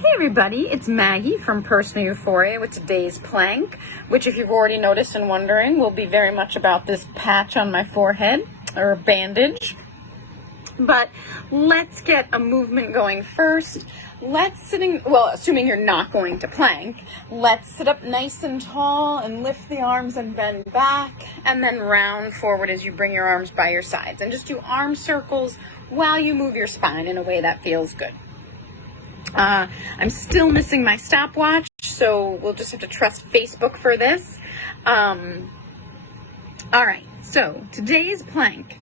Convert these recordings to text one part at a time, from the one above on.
Hey everybody, it's Maggie from Personal Euphoria with today's plank, which if you've already noticed and wondering will be very much about this patch on my forehead, or bandage. But let's get a movement going first. Assuming you're not going to plank, let's sit up nice and tall and lift the arms and bend back, and then round forward as you bring your arms by your sides. And just do arm circles while you move your spine in a way that feels good. I'm still missing my stopwatch, so we'll just have to trust Facebook for this. All right, so today's plank.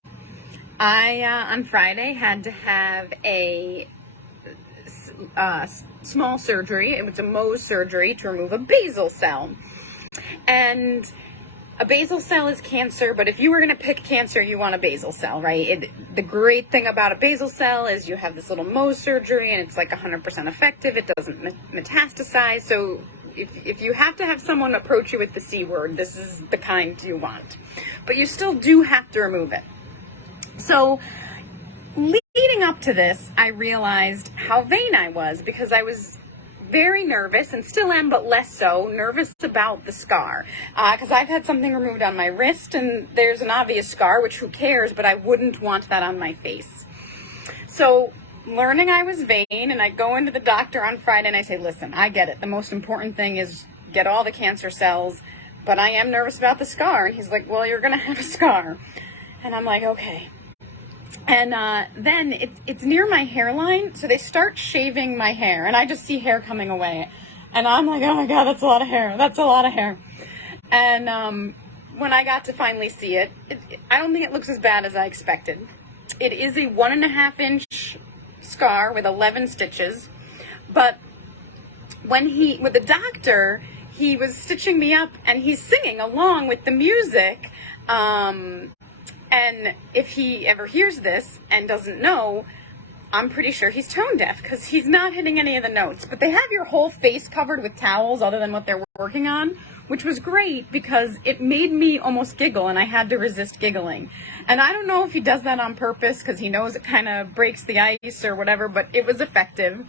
I, on Friday, had to have a small surgery. It was a Mohs surgery to remove a basal cell. And a basal cell is cancer, but if you were going to pick cancer, you want a basal cell, right? The great thing about a basal cell is you have this little Mohs surgery, and it's like 100% effective. It doesn't metastasize. So if you have to have someone approach you with the C word, this is the kind you want. But you still do have to remove it. So leading up to this, I realized how vain I was because I was very nervous, and still am, but less so, nervous about the scar. Because I've had something removed on my wrist, and there's an obvious scar, which who cares, but I wouldn't want that on my face. So learning I was vain, and I go into the doctor on Friday, and I say, listen, I get it. The most important thing is get all the cancer cells, but I am nervous about the scar. And he's like, well, you're going to have a scar. And I'm like, okay. And then it's near my hairline, so they start shaving my hair, and I just see hair coming away. And I'm like, oh my God, that's a lot of hair. That's a lot of hair. And when I got to finally see it, I don't think it looks as bad as I expected. It is a 1.5-inch scar with 11 stitches. But with the doctor, he was stitching me up, and he's singing along with the music. And if he ever hears this and doesn't know, I'm pretty sure he's tone deaf because he's not hitting any of the notes. But they have your whole face covered with towels other than what they're working on, which was great because it made me almost giggle, and I had to resist giggling. And I don't know if he does that on purpose because he knows it kind of breaks the ice or whatever, but it was effective.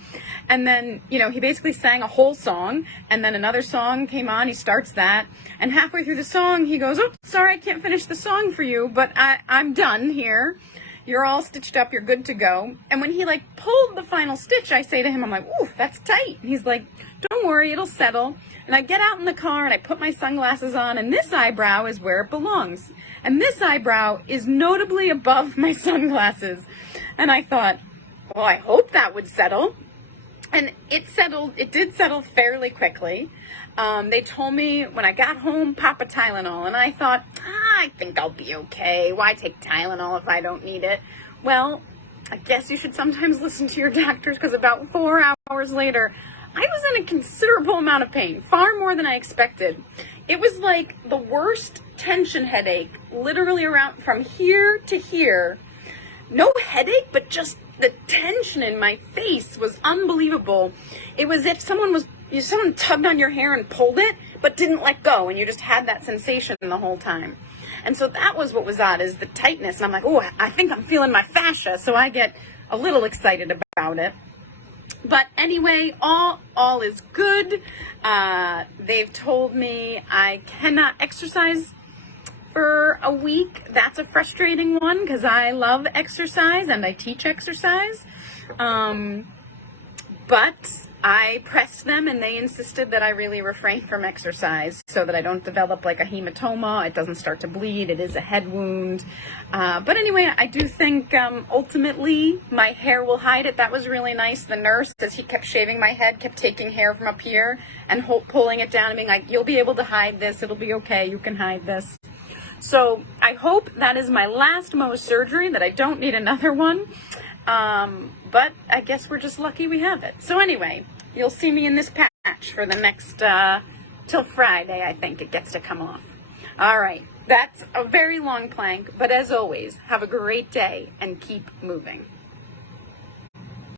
And then, he basically sang a whole song, and then another song came on. He starts that, and halfway through the song, he goes, oh, sorry, I can't finish the song for you, but I'm done here. You're all stitched up. You're good to go. And when he pulled the final stitch, I say to him, I'm like, ooh, that's tight. And he's like, don't worry, it'll settle. And I get out in the car and I put my sunglasses on, and this eyebrow is where it belongs. And this eyebrow is notably above my sunglasses. And I thought, well, I hope that would settle. And it did settle fairly quickly. They told me when I got home, pop a Tylenol. And I thought, I think I'll be okay. Why take Tylenol if I don't need it? Well, I guess you should sometimes listen to your doctors, because about 4 hours later, I was in a considerable amount of pain, far more than I expected. It was like the worst tension headache, literally around from here to here. No headache, but just the tension in my face was unbelievable. It was if someone tugged on your hair and pulled it, but didn't let go, and you just had that sensation the whole time. And so that was what was odd, is the tightness. And I'm like, oh, I think I'm feeling my fascia, so I get a little excited about it. But anyway, all is good. They've told me I cannot exercise for a week. That's a frustrating one because I love exercise and I teach exercise. But I pressed them, and they insisted that I really refrain from exercise so that I don't develop like a hematoma. It doesn't start to bleed. It is a head wound. But anyway, I do think ultimately my hair will hide it. That was really nice. The nurse, as he kept shaving my head, kept taking hair from up here and pulling it down and being like, you'll be able to hide this. It'll be okay. You can hide this. So I hope that is my last Mohs surgery, that I don't need another one. But I guess we're just lucky we have it. So anyway, you'll see me in this patch for the next, till Friday, I think it gets to come off. All right, that's a very long plank, but as always, have a great day and keep moving.